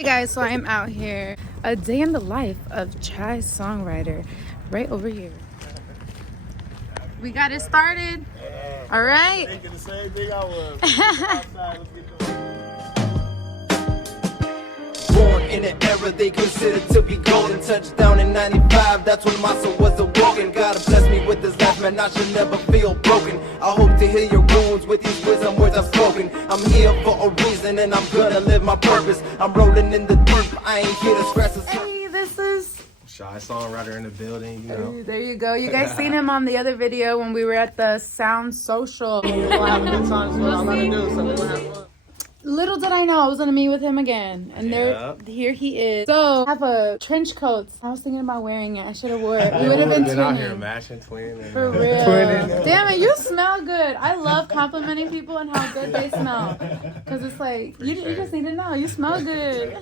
Hey guys, so I am out here, a day in the life of Chai Songwriter, right over here. We got it started. All right. Thinking the same thing I was. Outside, let's get Born in an era they considered to be golden. Touchdown in 95, that's when my soul was awoken. God bless me with this life, man, I should never feel broken. I hope to heal your wounds with these wisdom words I've spoken. I'm here for a reason and I'm gonna live my purpose. I'm rolling in the deep, I ain't here to scratch the surface. Hey, this is... Chai Songwriter in the building, you know. Hey, there you go. You guys seen him on the other video when we were at the Sound Social. We'll have a good time, is what I'm gonna do, so we'll have fun. Little did I know I was gonna meet with him again, and here he is. So I have a trench coat. I was thinking about wearing it. I should have wore it. We would have been out twinning. here matching, twinning. For real. Damn it, you smell good. I love complimenting people and how good they smell, because it's like you just need to know you smell good.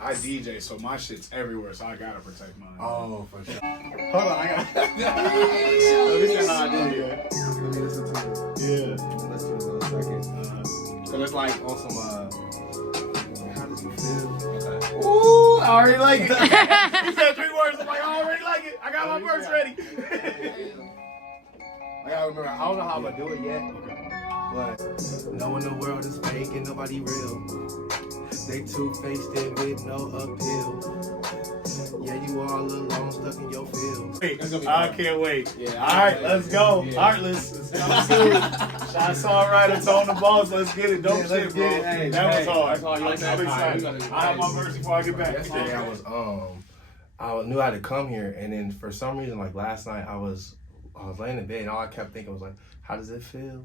I DJ, so my shit's everywhere, so I gotta protect mine. Oh, for sure. Hold on, I got. Let me see how I do here. Let me listen to it. Yeah. Let's do it in a second. So it's like on some. How does it feel? Okay. Ooh, I already like it. He said 3 words. I'm like, I already like it. I got my verse ready. I gotta remember. I don't know how I'm gonna do it yet, but knowing the world is fake and nobody real. They two-faced and with no appeal. Yeah, you all alone, stuck in your field. I can't wait. Yeah, all right, let's go. Yeah. Heartless. Let's go soon. Chai Songwriter, Tone the Boss. Let's get it. Dope shit, bro. Hey, that was hard. I'm excited. I have my verse before I get back. Yesterday I knew I had to come here, and then for some reason, like last night, I was laying in bed, and all I kept thinking was like, how does it feel?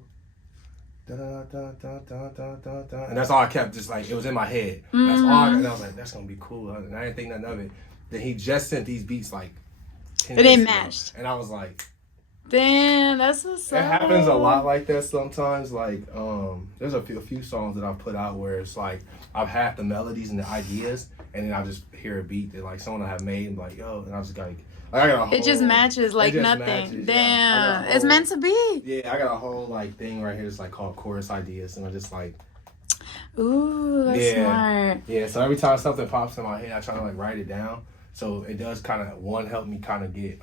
Da, da, da, da, da, da, da, da. And that's all I kept, just like, it was in my head. That's all and I was like, that's gonna be cool. And I didn't think nothing of it. Then he just sent these beats like 10 It days ain't ago. matched. And I was like, Damn, that's what's up. it happens a lot like that sometimes. Like, there's a few songs that I've put out where it's like, I've had the melodies and the ideas, and then I just hear a beat that like someone I have made, and like, yo, and I just like, I got a whole, It just matches like nothing. matches, Damn, yeah. it's meant to be. Yeah, I got a whole like thing right here. It's like called chorus ideas, and I just like, Ooh, that's smart. yeah. So every time something pops in my head, I try to like write it down. So it does kind of help me kind of get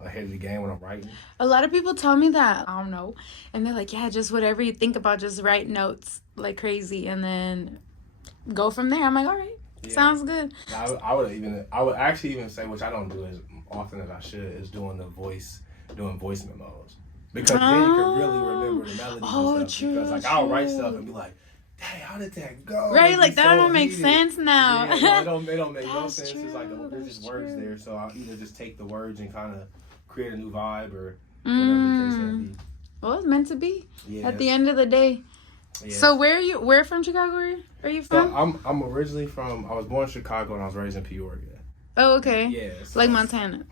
ahead of the game when I'm writing. A lot of people tell me that, I don't know, and they're like, yeah, just whatever you think about, just write notes like crazy, and then go from there. I'm like, all right, sounds good. I would actually even say, which I don't do as often as I should, is doing voice memos, because then you can really remember the melodies and stuff. True, because like I'll write stuff and be like, dang, how did that go? Right, like that don't make sense now. Yeah, no, it don't make no That's sense. true, It's like there's just words there, so I'll either just take the words and kind of create a new vibe or whatever the case may be. Well, it's meant to be. Yeah. At the end of the day. Yeah. So where from Chicago are you from? So I'm originally from. I was born in Chicago and I was raised in Peoria. Oh, okay. Yeah. So, like Montana.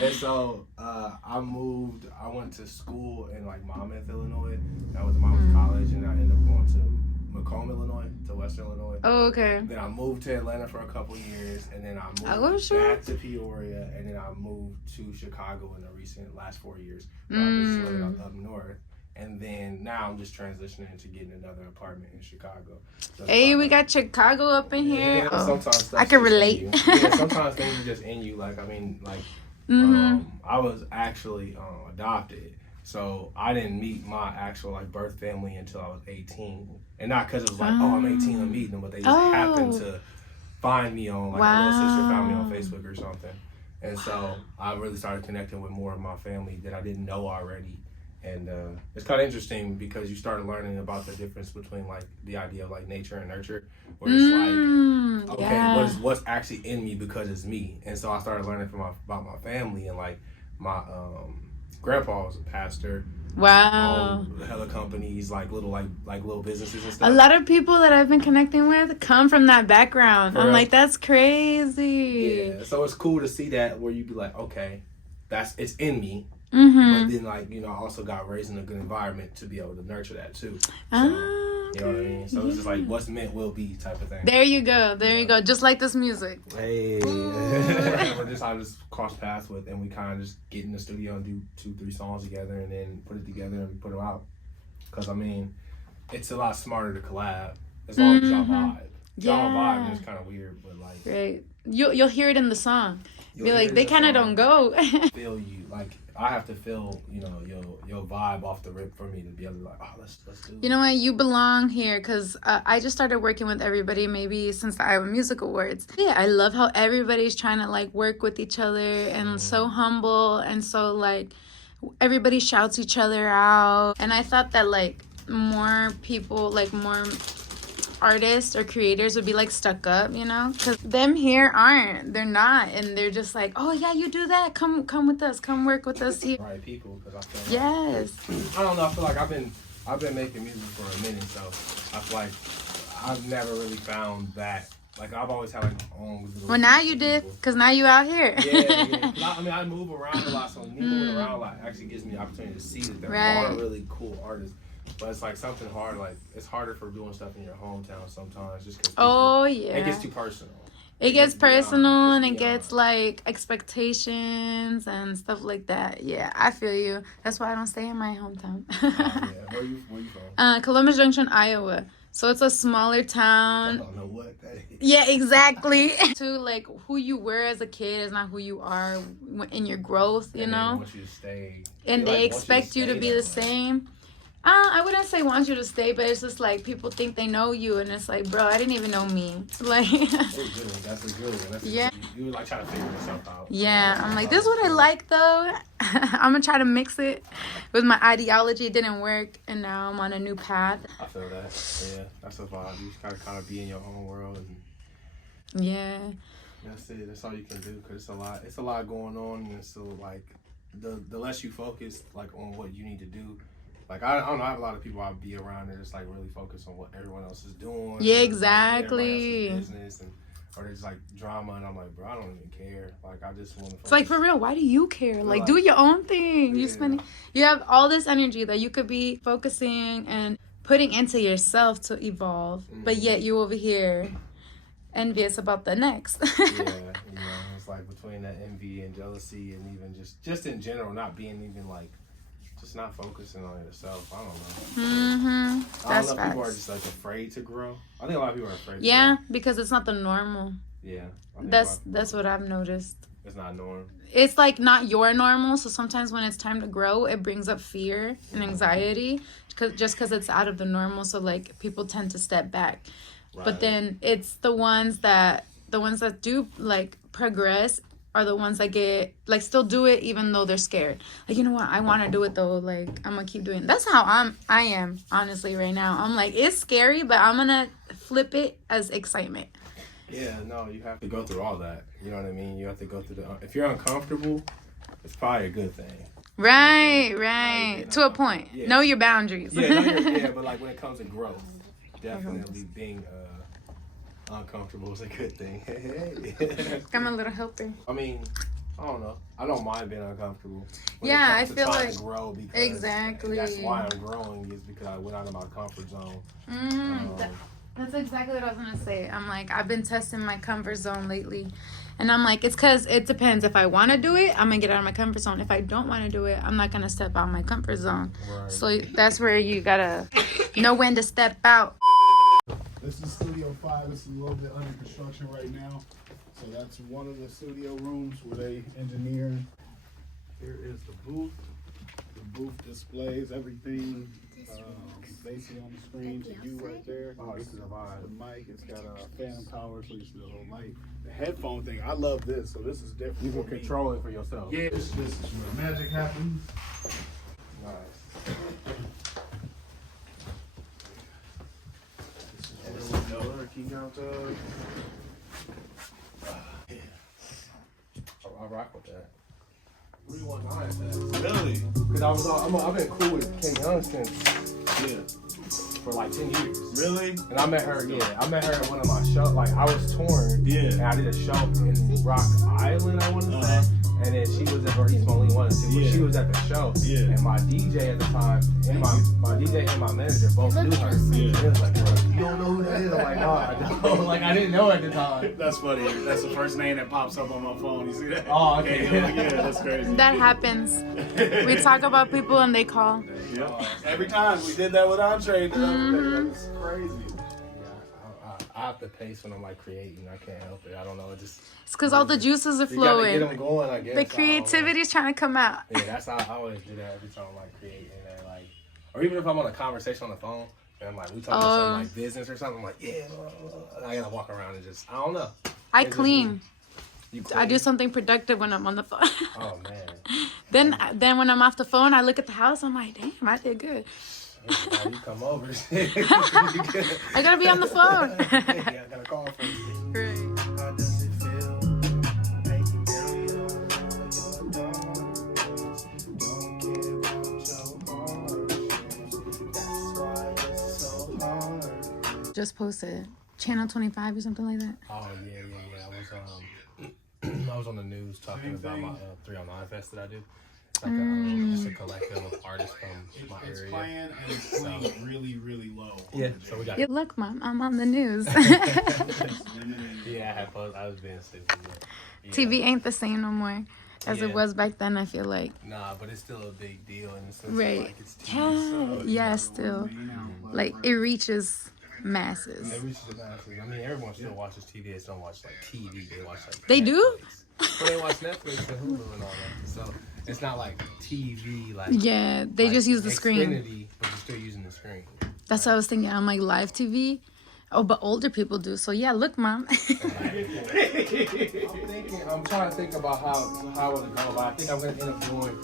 And so I moved. I went to school in like Monmouth, Illinois. That was Monmouth College, and I ended up going to Macomb, Illinois, to Western Illinois. Oh, okay. Then I moved to Atlanta for a couple years, and then I moved back to Peoria, and then I moved to Chicago in the last 4 years. Where I've been living up north. And then now I'm just transitioning to getting another apartment in Chicago. So hey, we got Chicago up in here. Yeah, sometimes I can relate. Yeah, sometimes things are just in you. Like, I mean, like, I was actually adopted. So I didn't meet my actual like birth family until I was 18. And not because it was like, oh, I'm 18, I'm meeting them, but they just happened to find me on, like, my little sister found me on Facebook or something. And so I really started connecting with more of my family that I didn't know already. And it's kind of interesting because you started learning about the difference between like the idea of like nature and nurture, where it's like, okay, what's actually in me because it's me. And so I started learning about my family, and like my grandpa was a pastor. Wow. Hella companies, like little businesses and stuff. A lot of people that I've been connecting with come from that background. I'm like, that's crazy. Yeah, so it's cool to see that where you be like, okay, it's in me. Mm-hmm. But then, like, you know, I also got raised in a good environment to be able to nurture that too. So, you know what I mean? So it's just like what's meant will be type of thing. There you go. There you go. Just like this music. Hey. I just cross paths with, and we kind of just get in the studio and do 2-3 songs together, and then put it together and put them out. Because, I mean, it's a lot smarter to collab as long as y'all vibe. y'all vibe, and it's kind of weird, but like right, you'll hear it in the song. Be like, they kind of don't go. Feel you, like I have to feel, you know, your vibe off the rip for me to be able to like, oh, let's do it. You know what? You belong here because I just started working with everybody maybe since the Iowa Music Awards. Yeah, I love how everybody's trying to like work with each other and so humble and so like everybody shouts each other out. And I thought that like more people, like more artists or creators would be like stuck up, you know, because them here aren't, they're not, and they're just like, oh yeah, you do that, come with us, come work with us here. Right people, because I feel like, yes, I don't know, I feel like I've been making music for a minute, so I feel like I've never really found that. Like I've always had like my own. Well, now you did, because now you out here. Yeah. I mean, I move around a lot, so me moving around a lot actually gives me the opportunity to see that there are really cool artists. But it's like something hard, like it's harder for doing stuff in your hometown sometimes, just because. It gets too personal. It gets personal and it gets like expectations and stuff like that. Yeah, I feel you. That's why I don't stay in my hometown. Yeah, where you from? Columbus Junction, Iowa. So it's a smaller town. I don't know what that is. Yeah, exactly. To like who you were as a kid is not who you are in your growth, you know. They want you to stay. And they expect you to be the same. I wouldn't say want you to stay, but it's just like people think they know you, and it's like, bro, I didn't even know me. Like, that's a good one. Yeah. You would like try to figure yourself out. Yeah, I'm like, this is what I like though. I'm gonna try to mix it with my ideology. It didn't work, and now I'm on a new path. I feel that. Yeah, that's a vibe. You just gotta kind of be in your own world. And yeah. That's it. That's all you can do, because it's a lot. It's a lot going on, and so like the less you focus like on what you need to do. Like, I don't know, I have a lot of people I'll be around that just, like, really focus on what everyone else is doing. Yeah, exactly. Like, business or there's, like, drama, and I'm like, bro, I don't even care. Like, I just want to focus. It's like, for real, why do you care? Like, do your own thing. Yeah. You have all this energy that you could be focusing and putting into yourself to evolve, but yet you over here envious about the next. Yeah, you know, it's like between that envy and jealousy and even just in general, not being even, like, just not focusing on yourself. I don't know. That's I don't know. facts. People are just like afraid to grow. I think a lot of people are afraid. Yeah, to grow. because it's not the normal. Yeah. That's what I've noticed. It's not normal. It's like not your normal. So sometimes when it's time to grow, it brings up fear and anxiety, just because it's out of the normal. So like people tend to step back. Right. But then it's the ones that do like progress are the ones that get like still do it even though they're scared. Like, you know what, I want to do it though, like I'm gonna keep doing it. That's how I am honestly right now. I'm like, it's scary, but I'm gonna flip it as excitement. Yeah, no, you have to go through all that, you know what I mean? You have to go through if you're uncomfortable, it's probably a good thing. Right to a point. Yeah. Know your boundaries. Yeah, but like when it comes to growth, definitely being uncomfortable is a good thing. I'm a little helper. I mean, I don't know. I don't mind being uncomfortable. Yeah, I feel like to grow because exactly. That's why I'm growing, is because I went out of my comfort zone. That's exactly what I was gonna say. I'm like, I've been testing my comfort zone lately, and I'm like, it's because it depends. If I want to do it, I'm gonna get out of my comfort zone. If I don't want to do it, I'm not gonna step out of my comfort zone. Right. So that's where you gotta know when to step out. This is Studio 5. It's a little bit under construction right now. So that's one of the studio rooms where they engineer. Here is the booth. The booth displays everything they see on the screen to you right there. Oh, this is a vibe. The mic, it's got a fan power, so you see the little light. The headphone thing, I love this. So this is different. You can control it for yourself. Yeah, this is where magic happens. Nice. I rock with that. What do you want mine at? Really? Because I've been cool with King Young since for like 10 years. Really? And I met her at one of my shows. Like I was touring. Yeah. And I did a show in Rock Island, I want to say. And then she was at, or East Moline 1 and 2, but she was at the show. Yeah. And my DJ at the time, and my DJ and my manager both knew her. Yeah. And it was like, you don't know who that is? I'm like, no, I don't. Like, I didn't know at the time. That's funny. That's the first name that pops up on my phone. You see that? Oh, okay. Yeah, that's crazy. That happens. We talk about people and they call. Yep. Every time we did that with Andre. It's crazy. I have to pace when I'm like creating. I can't help it. I don't know. It just It's because all the juices are you gotta get flowing. them going. I guess The creativity is trying to come out. Yeah, that's how I always do that every time I'm like creating and like, or even if I'm on a conversation on the phone and like we talking about something like business or something, I'm like I gotta walk around and just I don't know. I It's just clean. You I do something productive when I'm on the phone. Oh man. Then when I'm off the phone, I look at the house. I'm like, damn, I did good. Now you come over. I gotta be on the phone. Yeah, I gotta call for you. Right. How does it feel? Making day on your darkness. Don't care about your hardships. That's why it's so hard. Just posted Channel 25 or something like that. Oh yeah. I was on the news talking about my 309 Fest that I do. It's like just a collective of artists from my It's area. playing and it's playing really, really low. Yeah, so we got. Yeah, look, Mom, I'm on the news. Yeah, I was being stupid. But, yeah. TV ain't the same no more as it Yeah. was back then, I feel like. Nah, but it's still a big deal in the sense Right. of like it's TV. Yeah, still. Like, it reaches masses. It reaches the masses. I mean, everyone still watches TV. They still don't watch like TV. They watch like. They do? Netflix. Well, they watch Netflix and Hulu and all that. So it's not like TV. Like Yeah, they like just use the screen. Xfinity, but you're still using the screen. That's what I was thinking. I'm like, live TV? Oh, but older people do. So, yeah, look, Mom. I'm trying to think about how it would go. But I think I'm gonna end up doing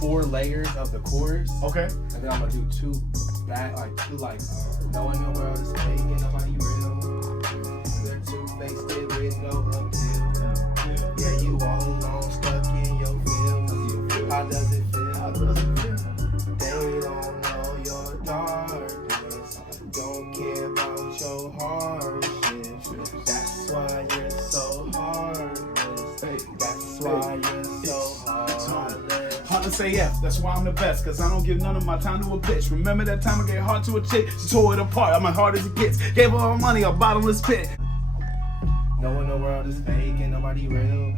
4 layers of the chorus. Okay. And then I'm gonna do 2 knowing the world is fake and nobody real. They're two-faced with no appeal. Yeah, you all alone, stuck in your feels. How does it feel? They don't know your darkness. Don't care about your hardships. That's why you're so heartless. That's why you're so heartless. Hard to say yes, that's why I'm the best, cause I don't give none of my time to a bitch. Remember that time I gave heart to a chick? She tore it apart, I'm as hard as it gets. Gave her all money, a bottomless pit. Knowing the world is fake and nobody real.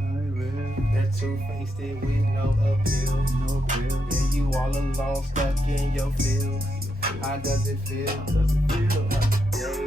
They're two-faced with no appeal. Yeah, you all alone, stuck in your feels. How does it feel? They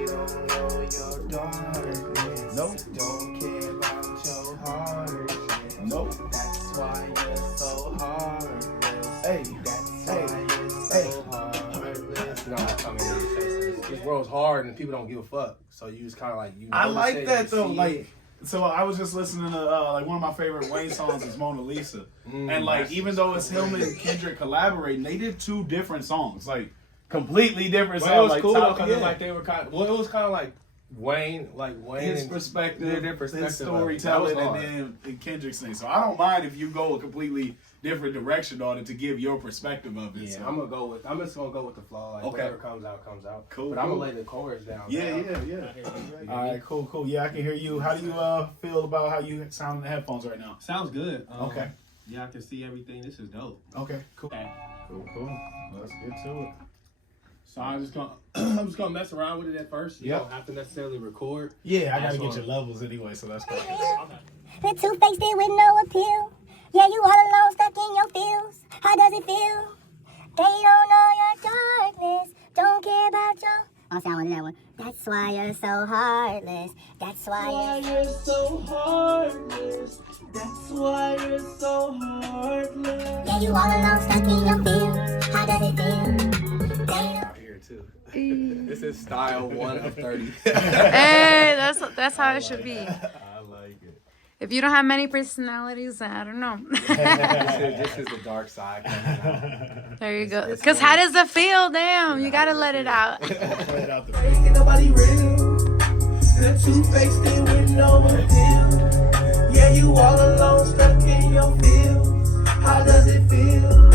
don't know your darkness. Nope. Don't care about your hardships. Nope. That's why you're so heartless. Hey. That's why you're so heartless. You know, I mean, this world's hard and people don't give a fuck. So you just kind of like, you know, I like that though, you see like. it. So I was just listening to like one of my favorite Wayne songs is Mona Lisa, and like even though it's him and Kendrick collaborating, they did 2 different songs, like completely different But songs. it was like cool top, because like they were kind of, well, it was kind of like Wayne his and perspective, their perspective, his of it. storytelling, That was and hard. then Kendrick's thing. So I don't mind if you go a completely different direction on it to give your perspective of it. Yeah, so. I'm just gonna go with the flow. Like Okay. whatever comes out, comes out. Cool, But I'm cool. gonna lay the chorus down. Yeah. All All right, cool. Yeah, I can hear you. How do you feel about how you sound in the headphones right now? Sounds good. Okay. Yeah, I can see everything. This is dope. Okay, cool. Okay. Cool. Let's get to it. So I'm just gonna mess around with it at first. You Yep. don't have to necessarily record. Yeah, I gotta That's get fine. your levels anyway, so that's cool. The two-faced with no appeal. Yeah, you all alone, stuck in your feels. How does it feel? They don't know your darkness. Don't care about your. Oh, see, I wanted that one. That's why you're so heartless. That's why you're so heartless. That's why you're so heartless. Yeah, you all alone, stuck in your feels. How does it feel? They Out here too. This is style 1 of 30. Hey, that's how it should be. I like it. If you don't have many personalities, I don't know. This is the dark side coming out. There you go. Because how does it feel? Damn, you gotta let it out. Play it out the Ain't nobody real. They're two-faced with no appeal. Yeah, you all alone, stuck in your feels. How does it feel?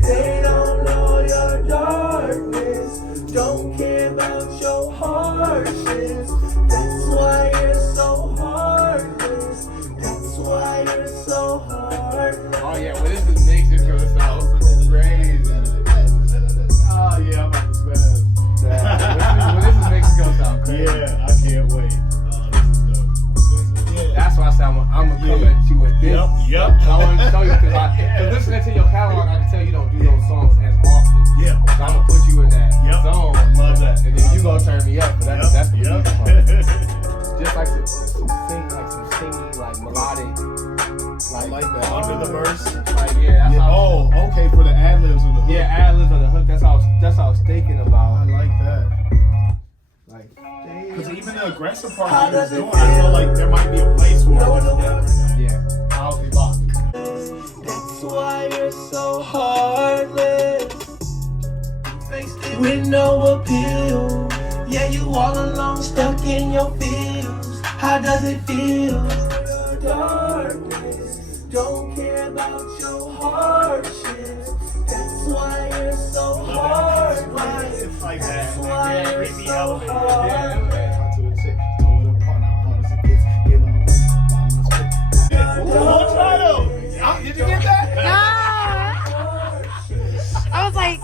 They don't know your darkness. Don't care about your hardships. That's why you're so heartless. That's why you're so heartless. Oh yeah, when this is mixed, it's gonna sound crazy. Oh yeah, I'm about to spaz. When this is mixed, it's gonna sound crazy. Yeah, I can't wait. This is dope. That's why I said I'm gonna come at you with this. Yep. And I want to show you because listening to your catalog, I can tell you don't do those songs as often. Yeah. So I'm gonna put you in that Yep. zone. Love that. And then you gonna turn me up because that's Because even the aggressive part that he was doing, I feel like there might be a place for it. Yeah. Powerfully locked. That's why you're so heartless. With no appeal. Yeah, you all alone, stuck in your feels. How does it feel? Darkness. Don't care about your hardships. That's why you're so heartless. It's like That's that. why Yeah, you're creepy so element. heartless. We'll try though. Did you get that? I was like,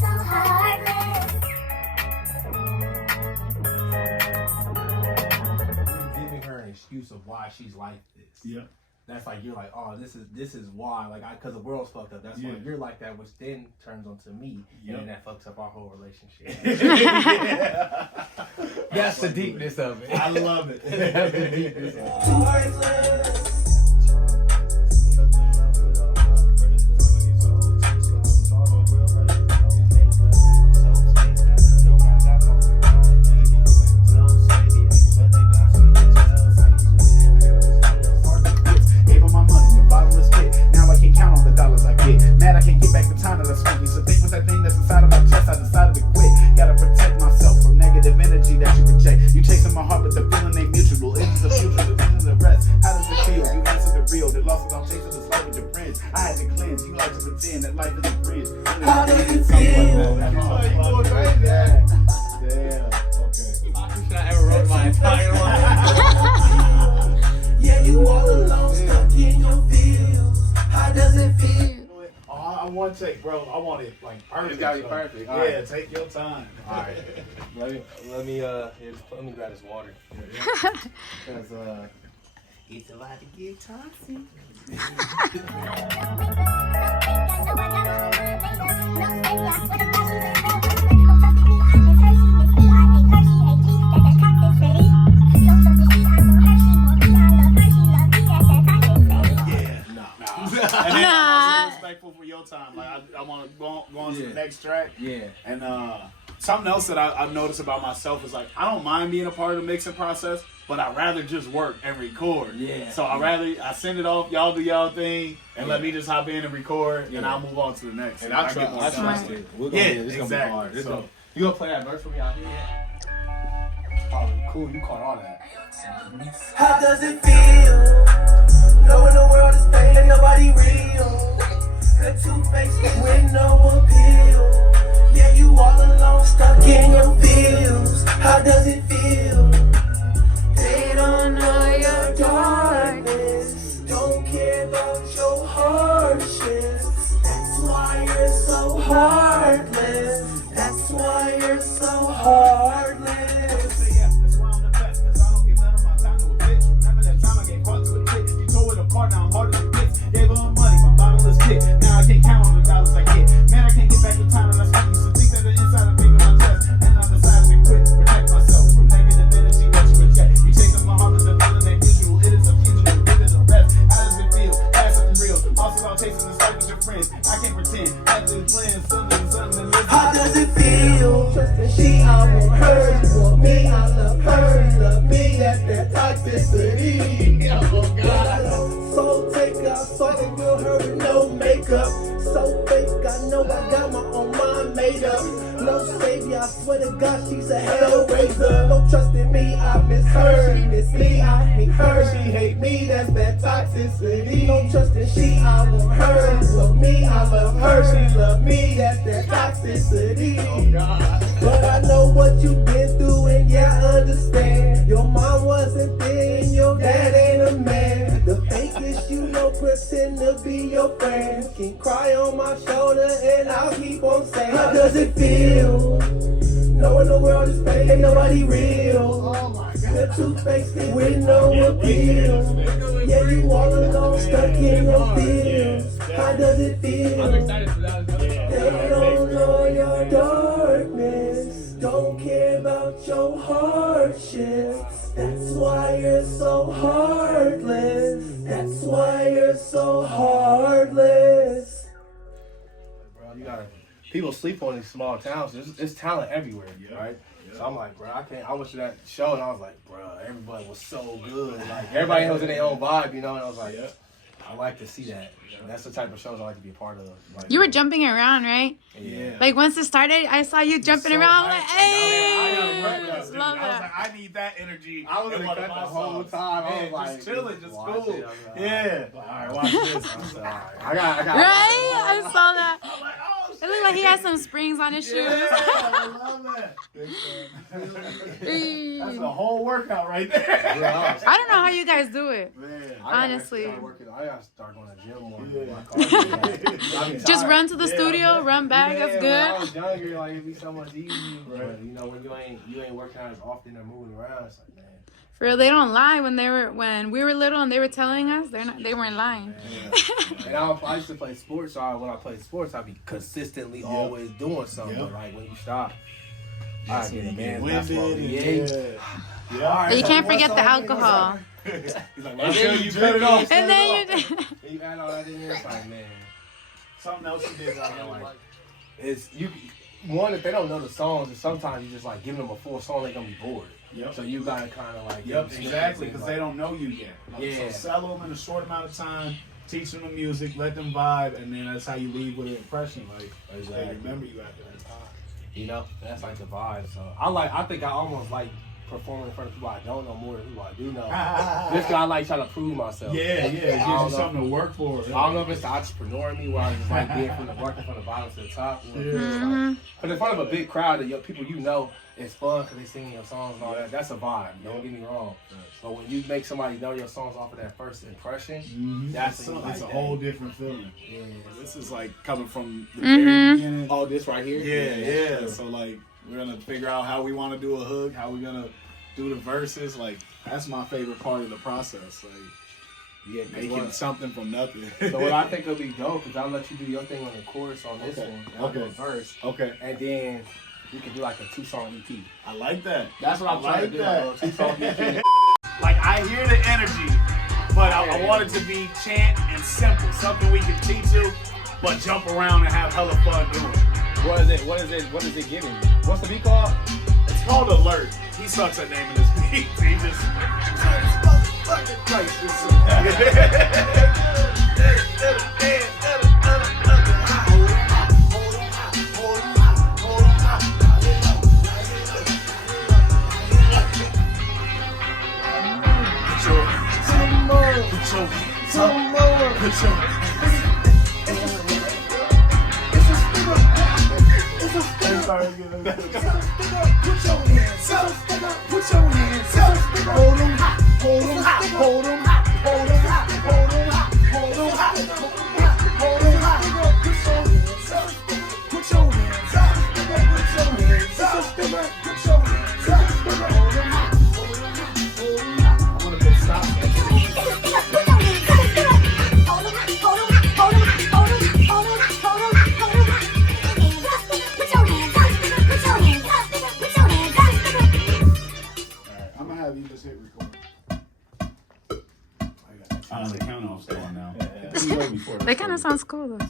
So heartless. Giving her an excuse of why she's like this. Yeah. That's like you're like, oh, this is why, like, because the world's fucked up. That's why you're like that, which then turns onto me, and then that fucks up our whole relationship. That's the deepness of it. I love it. That's the deepness of it. Heartless. Gave her my money, a bottomless pit. Now I can't count on the dollars I get. Mad I can't get back the time that I spent. So think with that thing that's inside of my chest, I decided to quit. Gotta protect myself from negative energy that you project. You chasing my heart, but the feeling ain't mutual. It is the future, the vision, the rest. How does it feel? You answer the real. The losses I'm chasing this life with your friends. I had to cleanse. You like to pretend that life is a friend. How does it feel? That's all You fuck going that. crazy. Damn. Okay. Should I ever wrote my entire life? Yeah, you all alone, stuck in your feels. How does it feel? I want to take, bro. I want it like perfect. It's gotta be so- perfect. Yeah, All right. take your time. All right. Let me grab this water. Because it's about to get toxic. And then I'm also respectful for your time. Like I want to go on to the next track. Yeah. And something else that I've noticed about myself is like I don't mind being a part of the mixing process, but I'd rather just work and record. Yeah. So I send it off, y'all do y'all thing, and let me just hop in and record, and I'll move on to the next. And I get more trust done. it. We're gonna it's gonna be exactly. hard. So- You gonna play that verse for me out here? Oh, cool, you caught all that. How does it feel? Knowing the world is fake and nobody real. The two-faced with no appeal. Yeah, you all alone, stuck in your feels. How does it feel? They don't know your darkness. Don't care about your hardships. That's why you're so heartless. That's why you're so heartless. That's why I'm the best, cause I don't give none of my time to a bitch. Remember that time I gave caught to a chick? You tore it apart, now I'm harder than this. Gave her money, my bottomless pit. Now I can't count on the dollars I get. Man, I can't get back the time that I spent. You should think that the inside I'm thinking my chest. And I decided to quit, protect myself from negative energy that you reject. You chasing my heart with the feeling ain't mutual. It is a future, it is a rest. How does it feel? That's something real. Also, I'm chasing this life with your friends. I can't pretend. I've been playing something. How does it feel? She, I want her, she want me, I love her, she love me, that's that toxicity. Oh God, so take up, so I can feel her with no makeup. So fake, I know I got my own mind made up. No savior, I swear to God, she's a hellraiser. No trust in me, I miss her, she miss me, I hate her, she hate me, that's that toxicity. No trust in she, I want her, she love me, I love her, she love me, that's that toxicity. Oh God. But I know what you've been through and yeah, I understand. Your mom wasn't there and your dad ain't a man. The fakest you know pretend to be your friend. Can cry on my shoulder and I'll keep on saying, how does it feel? Knowing the world is fake and nobody real. Oh my God. The two-faced with no appeal. Yeah, you all alone stuck in your feels. How does it feel? I'm excited for that. They don't know your darkness. Don't care about your hardships. That's why you're so heartless. That's why you're so heartless. Bro, you gotta people sleep on these small towns. It's talent everywhere, right? So I'm like, bro, I went to that show and I was like, bro, everybody was so good. Like everybody was in their own vibe, you know. And I was like, I like to see that. And that's the type of shows I like to be a part of. Like, You were jumping around, right? Yeah. Like once it started, I saw you jumping around. Like, hey, I was love like, that. I need that energy. I was in one the of my whole songs. time. I Yeah, was like, just chilling, just watch cool. it. I was like, Yeah. All right, watch this. I got. Right? I saw that. I'm like, oh, It looked like he had some springs on his shoes. yeah, I love that. That's a whole workout right there. I don't know how you guys do it. Man. Honestly. I gotta start going to gym more. Just run to the studio, run back. That's When I good. was younger, like it'd be so much easier. But you know, when you ain't working out as often or moving around, it's like, man. For real, they don't lie when we were little and they were telling us they weren't lying. And I used to play sports, so when I played sports, I'd be consistently always doing something. But like when you stop, I get it, man. That's what And you can't forget the alcohol. He's like, well, until you cut it off. And then you add all that in there, it's like, man. Something else you did, I like. It's you. One, if they don't know the songs, and sometimes you just like giving them a full song, they're gonna be bored. Yep. So you gotta kind of like. Exactly, because they don't know you yet. Yeah. So sell them in a short amount of time, teach them the music, let them vibe, and then that's how you leave with an impression. Like, they remember you after that time. You know, that's like the vibe. So I think I almost like performing in front of people I don't know more than who I do know. Just 'cause I like trying to prove myself. Yeah, it gives you something to work for. I don't know if it's the entrepreneur in me where I just like being working from the bottom to the top. You know, Mm-hmm. but in front of a big crowd of people you know, it's fun because they sing your songs and all that. That's a vibe. Don't get me wrong. But when you make somebody know your songs off of that first impression, that's it's a whole different feeling. Yeah, This is like coming from the very beginning. Oh, this right here? Yeah. So like we're gonna figure out how we want to do a hook, how we're gonna do the verses. Like that's my favorite part of the process. Like making something from nothing. So what I think will be dope is I'll let you do your thing on the chorus on this one. And I'll do a verse. Okay. And then you can do like a 2-song EP. I like that. That's what I'm trying to do. A 2-song EP. Like I hear the energy, but I want it to be chant and simple, something we can teach you, but jump around and have hella fun doing. What is it giving you? What's the beat called? It's called Alert. He sucks at naming his beats. He just I'm gonna have you just hit record. The count off's going now. That kind of sounds cool though.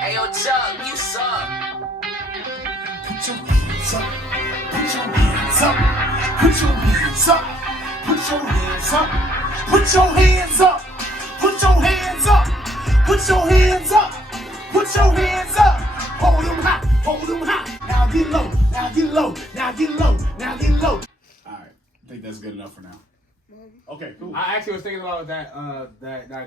Hey yo, Chuck, you suck. Put your hands up. Put your hands up. Put your hands up. Put your hands up. Put your hands up. Put your hands up. Put your hands up. Put your hands up. Hold them high. Hold them high. Now get low. Now get low. Now get low. Now get low. All right. I think that's good enough for now. Okay, cool. I actually was thinking about that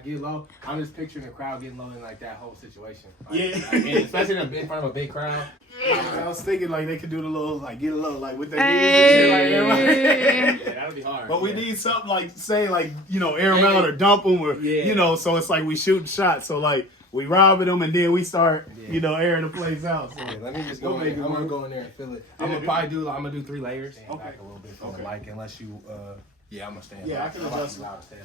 get low. I'm just picturing the crowd getting low in like that whole situation. Like, especially in front of a big crowd. I was thinking like they could do the little like get a little like with their Hey. knees and shit like Yeah, that'd be hard. But we need something like say like air them out or dump them or so it's like we shooting shots. So like we robbing them and then we start airing the place out. So. Yeah, let me just go. I'm gonna go in there and feel it. I'm gonna do 3 layers. Stand back a little bit from the mic, unless you. I'm gonna stand. Yeah, back. I can adjust. Loud stand.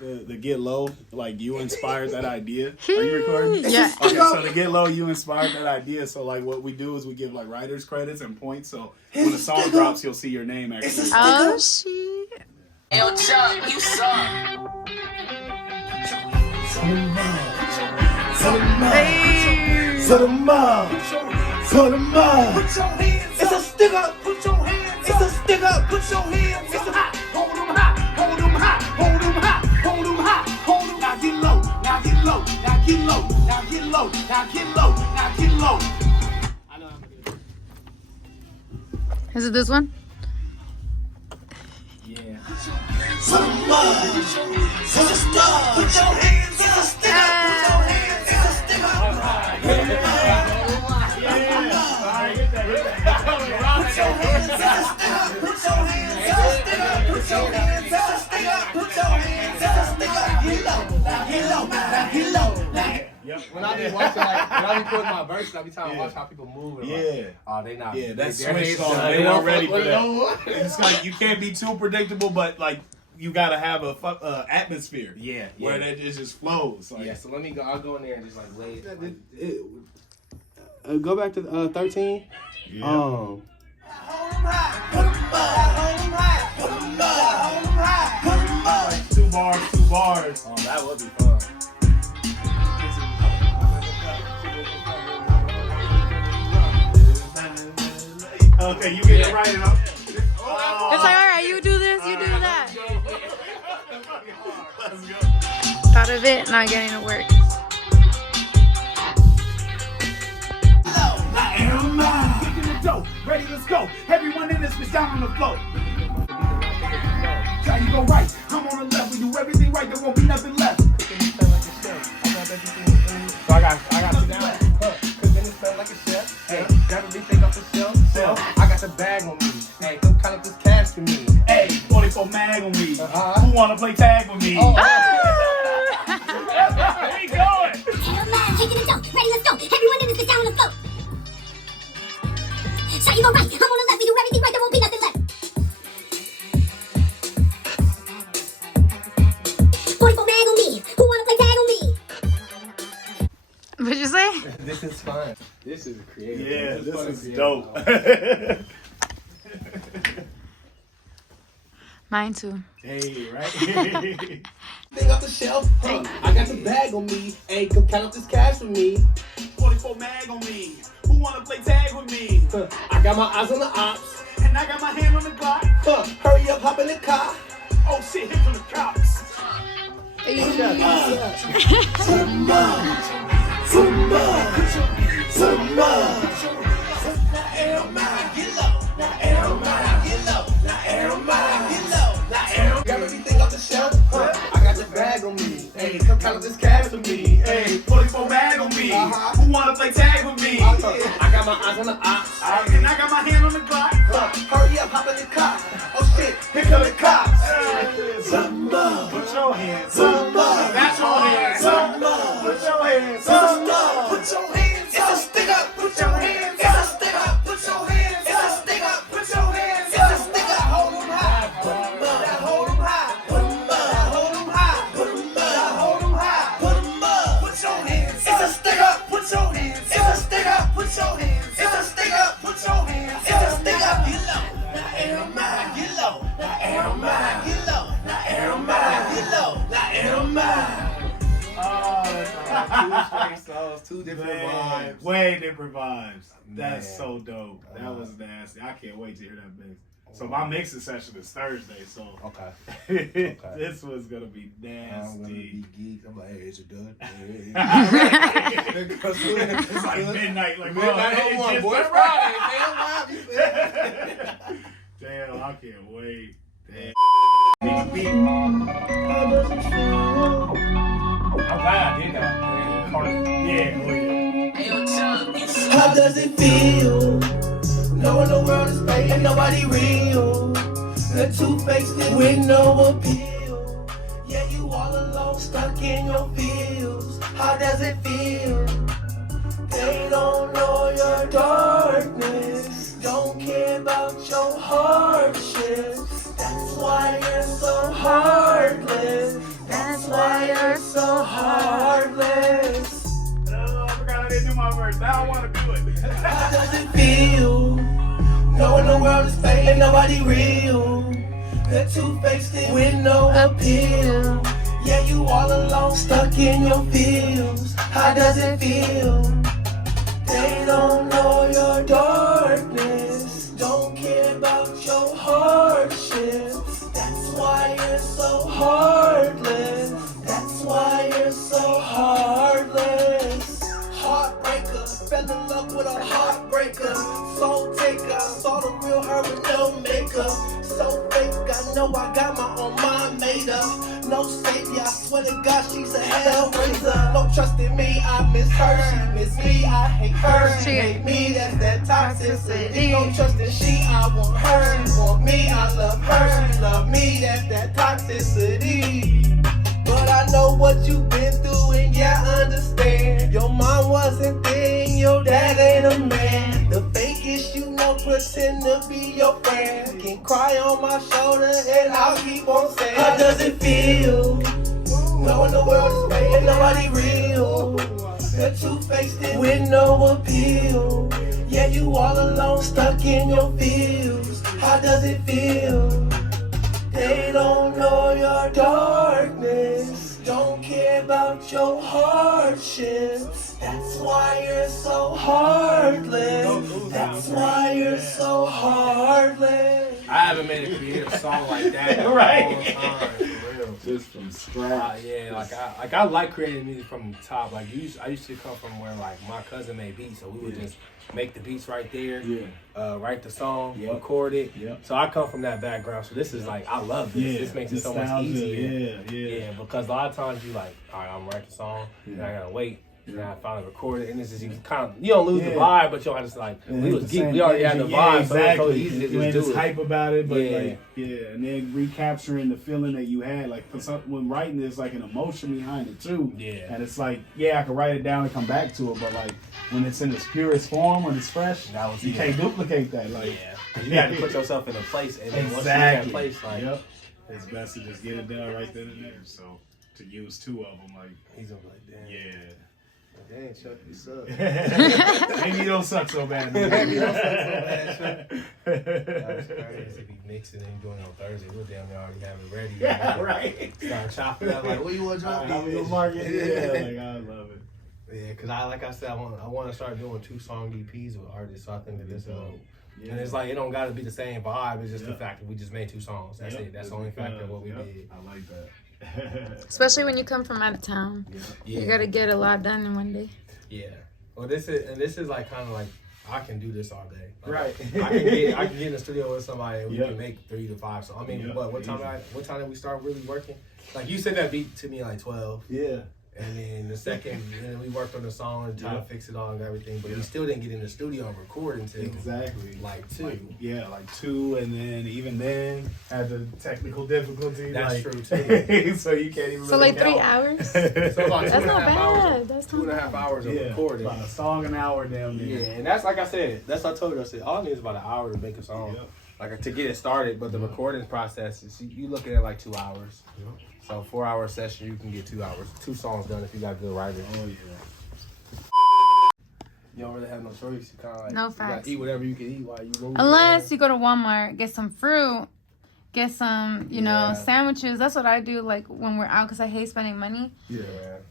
The Get Low, like you inspired that idea. Are you recording? Yeah. Okay, so the Get Low, you inspired that idea. So like what we do is we give like writers credits and points. So when the song drops, you'll see your name actually. Oh shit. Hey yo, Chuck, you suck. To the mob. To the mob. It's a stick up. Put your hands up. It's a stick up. Put your hands up. Hold them high. Hold them high. Hold them high. Hold them high. Hold them. Now get low. Now get low. Now get low. Now get low. Now get low. Now get low. I know how to do it. Is it this one? To the mob. To the mob. Put your hands up. It's a stick up. Put your hands up. It's a stick up. When I be watching, like, when I be putting my verses, I be trying to watch how people move. And like, oh, they not. Yeah, that's their switched hands on. up. They weren't ready for that. It's like you can't be too predictable, but like you gotta have a atmosphere. Yeah, where that it just flows. Like, yeah, so let me go. I'll go in there and just like lay it. Go back to 13. Yeah. Hold 'em high, put 'em high, hold 'em high, put 'em high, hold 'em high, put 'em high. Like 2 bars, 2 bars. Oh, that would be fun. Okay, you get it right. It's like, all right, you do this, you do that. Let's go. Thought of it, not getting to work. I am mine. Kicking the dough, ready, let's go. Everyone in this bitch down on the floor. Try you go right, I'm on the left. We do everything right, there won't be nothing left. So I got you down. Cooking it smell like a chef. Hey, grab everything off the shelf. I got the bag on me. Hey, come count up this cash for me. Hey, 44 mag on me. Who wanna play tag with me? Ah! Where we going? Hell man, kicking the dough, ready, let's go. Everyone in this bitch down on the floor. Shot you go right, I'm on the left. We do everything right, there won't be nothing left. 44 mag on me. Who wanna play tag on me? What'd you say? This is fun. This is creative. Yeah, this fun is creative. dope. Mine too. Hey, right? Thing off the shelf. Hey, I got the bag on me. Hey, come count up this cash for me. 44 mag on me. Who wanna play tag with me? I got my eyes on the ops. And I got my hand on the clock. Hurry up, hop in the car. Oh shit, here from the cops. Grab everything off the shelf. I got the bag on me. Hey, come count up this cash for me. Hey, 44 mag on me. Who wanna play tag with me? I got my eyes on the ops. And I got my hand on the clock. Hurry up, hop in the car. Oh shit, here come the cops. Put your hands up. That's your hands up. Put your hands up. Put your hands up. It's a stick up. Put your hands up. It's a stick up. Put your hands up. It's a stick up. Put your hands up. It's a stick up. Hold 'em high. Put 'em up. Hold 'em high. Put 'em up. Hold 'em high. Put 'em up. Hold 'em high. Put 'em up. Put your hands up. It's a stick up. Put your hands up. It's a stick up. Put your hands up. It's a stick up. Put your hands up. It's a stick up. Get low. Now air 'em out. Get low. Now air 'em out. Get low. Now air 'em out. Get low. Now air 'em out. Two different Man, vibes. way different vibes. That's Man. so dope. That was nasty. I can't wait to hear that mix. So my mixing session is Thursday, so Okay. this was gonna be I'm gonna nasty. be geeked. I'm like, hey, is it done? It's like midnight, like Midnight bro, on one, it's boy. just Friday. Damn, I can't wait. Damn. I'm glad I did that. Yeah, oh yeah. How does it feel? Knowing the world is fake and nobody real. The two-faced with no appeal. Yeah, you all alone, stuck in your feels. How does it feel? They don't know your darkness. Don't care about your hardships. That's why you're so heartless. That's why you're so heartless. I forgot I didn't do my verse. Now I want to do it. How does it feel? Knowing the world is fake and nobody real. The two-faced with no appeal. Yeah, you all alone, stuck in your feels. How does it feel? They don't know your darkness, don't care about your hardships. That's why you're so heartless. That's why you're so heartless. Heartbreaker, fell in love with a heartbreaker. Soul taker, saw the real her with no makeup. So fake, I know I got my own mind made up. No savior, I swear to God, she's a hellraiser. No trust in me, I miss her, she miss me. I hate her, she hate me, that's that toxicity. No trust in she, I want her, she want me. I love her, she love me, that's that toxicity. But I know what you've been through and yeah, I understand. Your mom wasn't there, your dad ain't a man. The fakest you know pretend to be your friend. Can cry on my shoulder and I'll keep on saying, how does it feel? Knowing the world is fake and nobody real. They're two-faced with no appeal. Yeah, you all alone, stuck in your feels. How does it feel? They don't know your darkness, don't care about your hardships. That's why you're so heartless. That's why you're so heartless. I haven't made a creative song like that in Right. a long time, for real. Just from scratch. Yeah, I like creating music from the top. Like I used to come from where like my cousin made beats, so we would just make the beats right there. Yeah. Write the song, Yep. record it. Yep. So I come from that background. So this is like I love this. Yeah. This makes it so much Nostalgia, easier. Yeah. Because a lot of times you like, all right, I'm gonna write the song, and I gotta wait. And I finally record it, and this is you kind of you don't lose the vibe, but you don't just like we already had the vibe, so it's so easy to you ain't just just do it. hype about it, but Yeah. and then recapturing the feeling that you had, like when writing, there's like an emotion behind it too. Yeah. And it's like, I can write it down and come back to it, but like when it's in its purest form, when it's fresh, you can't duplicate that. Like, you have to put yourself in a place, and then once you're in that place, like it's best to just get it done right then and there. So to use two of them, like he's gonna be like, damn. yeah. Dang, Chuck, you suck. Maybe you don't suck so bad. Maybe you don't suck so bad, Chuck. That's crazy. If he mixing and doing it on Thursday, we'll damn near already have it ready. Yeah, right. Start chopping up like, what you want to drop? I'm in the market. Yeah, like I love it. Yeah, because like I said, I want to start doing 2-song EPs with artists, so I think that this will. And it's like, it don't got to be the same vibe. It's just the fact that we just made 2 songs. That's it. That's the only factor of what we did. I like that. Especially when you come from out of town. Yeah. You gotta get a lot done in one day. Yeah. Well, this is like kind of like I can do this all day. Like, Right. I can get in the studio with somebody and we can make 3 to 5 songs. I mean, what time did we start really working? Like you said that beat to me like 12. Yeah. And then the second, and then we worked on the song and tried to fix it all and everything, but we still didn't get in the studio and record until like 2. Like 2, and then even then had the technical difficulties. That's like, true too. So you can't even. So really like 3 count. hours? So about That's not 2.5 hours. bad. That's 2.5 hours of recording. About a song an hour down there. Yeah, and that's like I said. That's what I told you. I said all I need is about an hour to make a song, like to get it started. But the recording process is you looking at like 2 hours. So 4-hour session, you can get 2 hours, 2 songs done if you got good writers. Oh yeah. You don't really have no choice. You kind of like No you facts. gotta eat whatever you can eat while you move. Unless you go to Walmart, get some fruit, get some, sandwiches. That's what I do, like, when we're out, because I hate spending money. Yeah.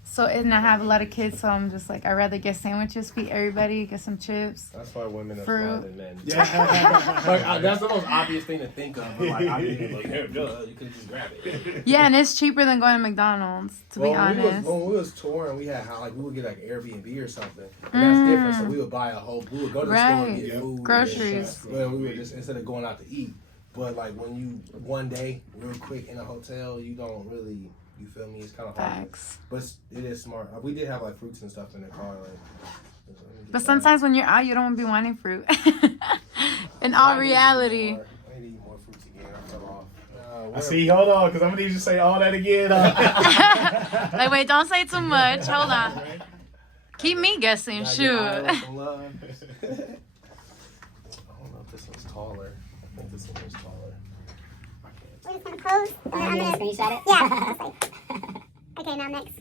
So, and I have a lot of kids, so I'm just like, I'd rather get sandwiches, feed everybody, get some chips. That's why women are Fruit. smarter than men. Yeah. Like, that's the most obvious thing to think of. But like, I mean, like, duh, you could just grab it. Yeah, and it's cheaper than going to McDonald's, to be honest. When we was touring, we had we would get like Airbnb or something. And that's different. So we would buy we would go to the store and get food. Groceries. Well, we would just, instead of going out to eat. But like when you, one day, real quick in a hotel, you don't really, you feel me? It's kind of hard. Facts. But it is smart. We did have like fruits and stuff in the car. But sometimes when you're out, you don't be wanting fruit. In all reality. I need to eat more fruits again. I fell off. I see. Hold on, because I'm gonna need you to say all that again. Like, wait, don't say too much. Hold on. Keep me guessing. Shoot. I don't know if this one's taller. I think this one is taller. We're just gonna close. I'm gonna screenshot it. Yeah. Okay, now next.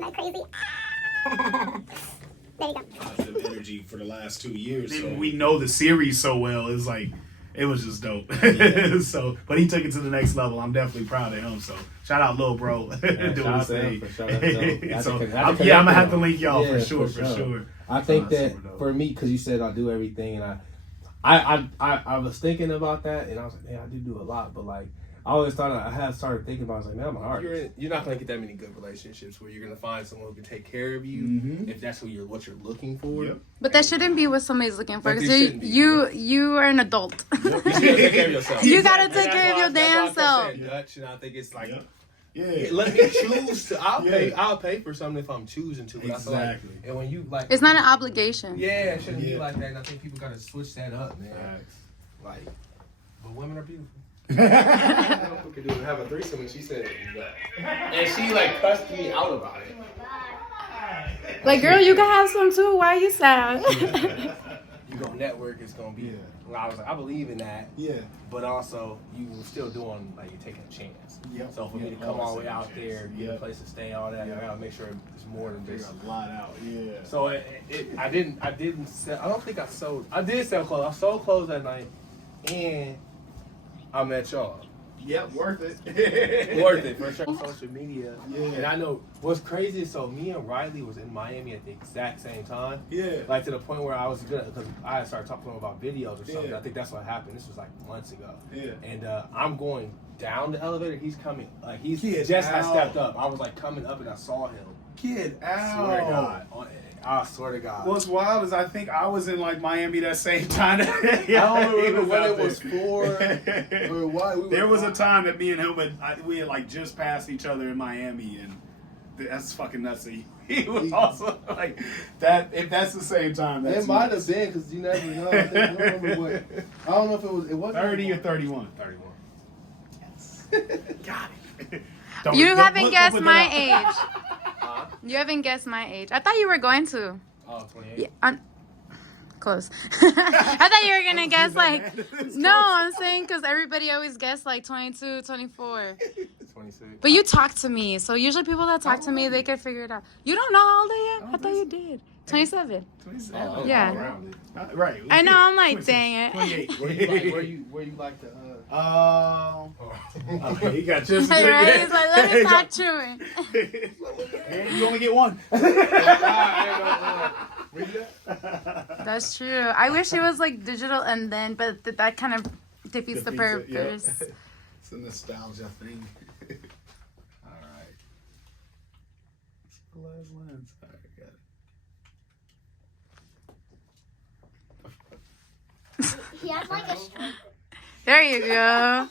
Not crazy. There you go. Positive energy for the last 2 years. So we know the series so well. It's like it was just dope. So, but he took it to the next level. I'm definitely proud of him. So, shout out, Lil Bro, doing his thing. So, I'm gonna have to link y'all for sure. I think that for me, because you said I do everything, and I was thinking about that, and I was like, man, I do a lot, but like. I always thought I had started thinking about it. I was like, man, I'm an artist. You're not going to get that many good relationships where you're going to find someone who can take care of you if that's what you're looking for. Yep. But that shouldn't be what somebody's looking for because you are an adult. You should take care of yourself. You got to take care of your damn self. Dutch, and I think it's like, yeah. let me choose to. I'll pay for something if I'm choosing to. But Exactly. I feel like, and when you like, It's not an obligation. yeah, it shouldn't be like that. And I think people got to switch that up, man. Facts. Like, but women are beautiful. I could do have a threesome, and she said, and she like cussed me out about it. Like, girl, you can have some too. Why are you sad? You gonna network, it's gonna be. Well, I was like, I believe in that. Yeah. But also, you still doing like you're taking a chance. Yep. So for me to come all the way out there, get a place to stay, all that, I gotta make sure it's more than Figure just a lot out. Yeah. So I didn't sell. I don't think I sold. I did sell clothes. I sold clothes that night, and I met y'all. Yep, worth it. Worth it for sure. On social media. Yeah. And I know what's crazy is so me and Riley was in Miami at the exact same time. Yeah. Like to the point where I was gonna, because I had started talking to him about videos or something. Yeah. I think that's what happened. This was like months ago. Yeah. And I'm going down the elevator. He's coming. Like he's Get just out. I stepped up. I was like coming up and I saw him. Get I swear to God. I swear to God. What's wild is I think I was in like Miami that same time. I don't remember when it was for or why. There was a time that me and him we had like just passed each other in Miami, and that's fucking nuts. He was also like that. If that's the same time, that's It might have nuts. been because you never know. I don't remember what. I don't know if it was. It wasn't 30 or 31. 31. Yes. Got it. You haven't guessed my age. age. You haven't guessed my age. I thought you were going to. Oh, 28. Yeah, close. I thought you were going to guess like... No, I'm saying because everybody always guess like 22, 24. 26. But you talk to me. So usually people that talk to me, they can figure it out. You don't know how old I am? I thought you did. 27. 27. Yeah. All around it. Right. I know. I'm like, dang it. 28. Where you like to Okay, you got just Right? He's like, let me stop chewing. And you only get one. That's true. I wish it was like digital and then, but that kind of defeats the purpose. It's a nostalgia thing. All right. It's the last lens. All right, got it. He has like a striker. There you go.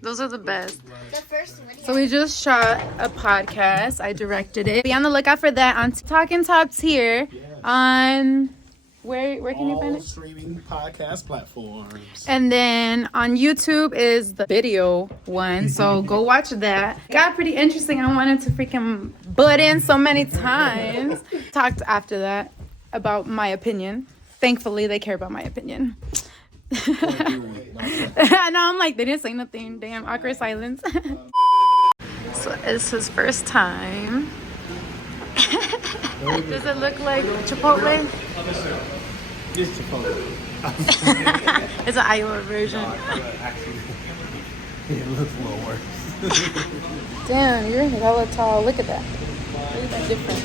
Those are the best. The first one. So we just shot a podcast. I directed it. Be on the lookout for that on Talking Top Tier. On where can you find All it? streaming podcast platforms. And then on YouTube is the video one. So go watch that. Got pretty interesting. I wanted to freaking butt in so many times. Talked after that about my opinion. Thankfully, they care about my opinion. I know, I'm like, they didn't say nothing. Damn, awkward silence. So it's his first time. Does it look like Chipotle? It's Chipotle. It's an Iowa version. Actually, it looks a little worse. Damn, you're hella tall. Look at that. Look at that difference.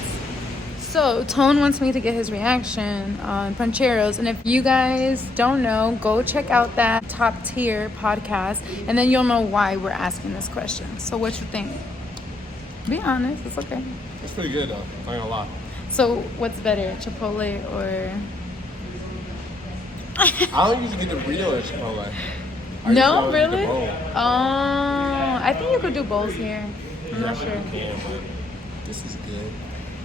So, Tone wants me to get his reaction on Pancheros. And if you guys don't know, go check out that Top Tier podcast. And then you'll know why we're asking this question. So, what you think? Be honest. It's okay. It's pretty good, though. I ain't gonna lie. So, what's better, Chipotle or... I don't usually get the burrito at Chipotle. No, really? Oh, I think you could do both here. I'm not sure. Can, but this is good.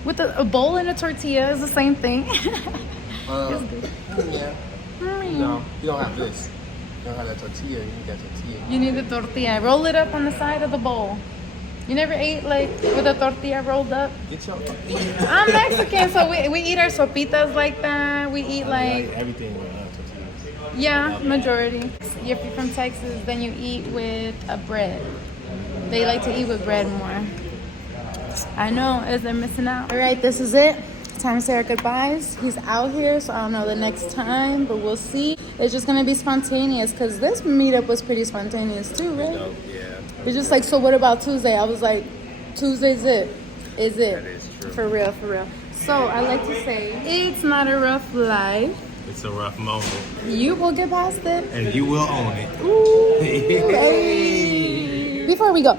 With a bowl and a tortilla is the same thing. Yeah. No, you don't have this. You don't have that tortilla. You need that tortilla. You need the tortilla. Roll it up on the side of the bowl. You never ate like with a tortilla rolled up? Get your I'm Mexican, so we eat our sopitas like that. We eat like, everything with tortillas. yeah, majority. If you're from Texas, then you eat with a bread. They like to eat with bread more. I know, as they're missing out. All right, this is it. time to say our goodbyes. He's out here, so I don't know the next time, but we'll see. It's just gonna be spontaneous because this meetup was pretty spontaneous too, right? Yeah. It's just like, so what about Tuesday? I was like, Tuesday's it. Is it? That is true. For real, for real. So I like to say, it's not a rough life. It's a rough moment. You will get past it. And you will own it. Ooh, hey. Before we go,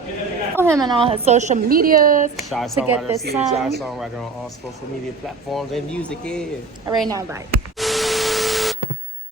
follow him on all his social medias Shy to get Songwriter, this Shy song. Songwriter on all social media platforms and music. Yeah. All right, now, bye.